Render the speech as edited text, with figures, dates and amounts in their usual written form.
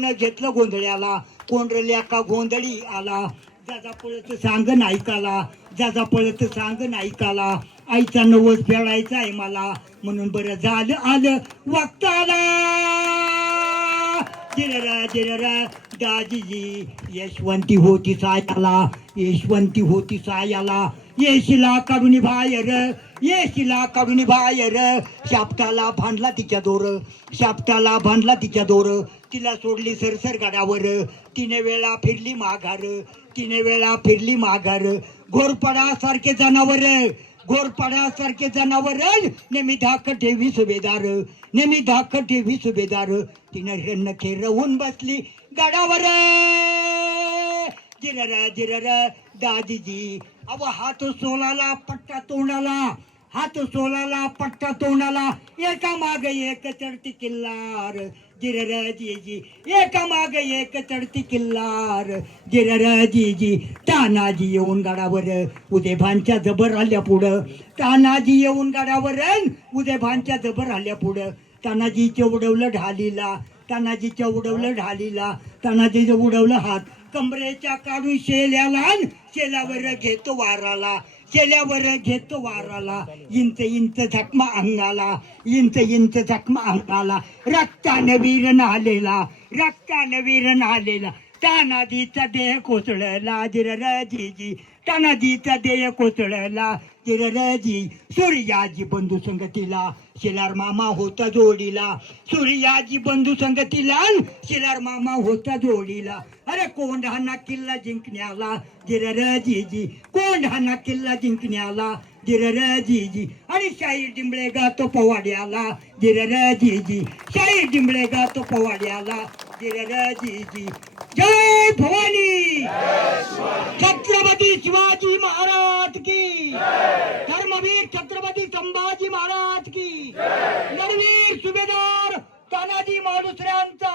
नावनं घेतलं गोंधळ्याला, कोंडल्या का गोंधळी आला, ज्याचा पळत सांग नाईकाला, ज्याचा पळत सांग नाईकाला, आईचा नवस फेडायचा आहे मला, म्हणून बरं झालं आलं वक्ताला. जिररा जिररा दाजीजी यशवंती होती सायाला, यशवंती होती सायाला, येशीला काढून बाहेर, येशीला काढून बाहेर, शापटाला भांडला तिच्या दोर, शापटाला भांडला तिच्या दोर, तिला सोडली सरसर गाडावर, तिने वेळा फिरली माघार, तिने वेळा फिरली माघार, घोरपडासारखे जनावर, घोरपडासारखे जनावर, नेहमी धाक ठेवी सुभेदार, नेहमी धाक ठेवी सुभेदार, तिने हिरण खेरवून बसली गाडावर. जिररा जिररा दादीजी अव हात सोलाला पट्टा तोंडाला, हात सोलाला पट्टा तोंडाला, एका माग एक चढती किल्लार, जिररा जीजी एका माग एक चढती किल्लार, जिररा जीजी. तानाजी येऊन गाडावर, उदे भानच्या जबर आल्या पुढं, तानाजी येऊन गाडावर, उदे भानच्या जबर आल्या पुढं, तानाजीचं उडवलं ढालीला, तानाजीचं उडवलं ढालीला, तानाजीचं उडवलं हात कमरेच्या काढून शेल्याला, शेल्यावर घेतो वाराला, शेल्यावर घेतो वाराला, इंच इंच जखमा अंगाला, इंच इंच जखमा अंगाला, रक्तानं वीर नालेला, रक्तानं वीर नालेला, तानाजीचा देह कोसळला, जिररा जीजी तानाजीचा देह कोसळला, जिररा जी. सूर्याजी बंधू संगतीला, शिलार मामा होता जोडीला, सूर्याजी बंधू संगतीला, शिलार मामा होता जोडीला, अरे कोंढाणा किल्ला जिंकण्याला, जिररा जीजी कोंढाणा किल्ला जिंकण्याला, जिररा जीजी. आणि शाहीर डिंबळे गातो पवाड्याला, जिररा जीजी शाहीर डिंबळे गातो पवाड्याला, जिररा जीजी. जय भवानी, छत्रपती शिवाजी महाराज की, धर्मवीर छत्रपती संभाजी महाराज की, लढवीर सुभेदार तानाजी मालुसऱ्यांचा.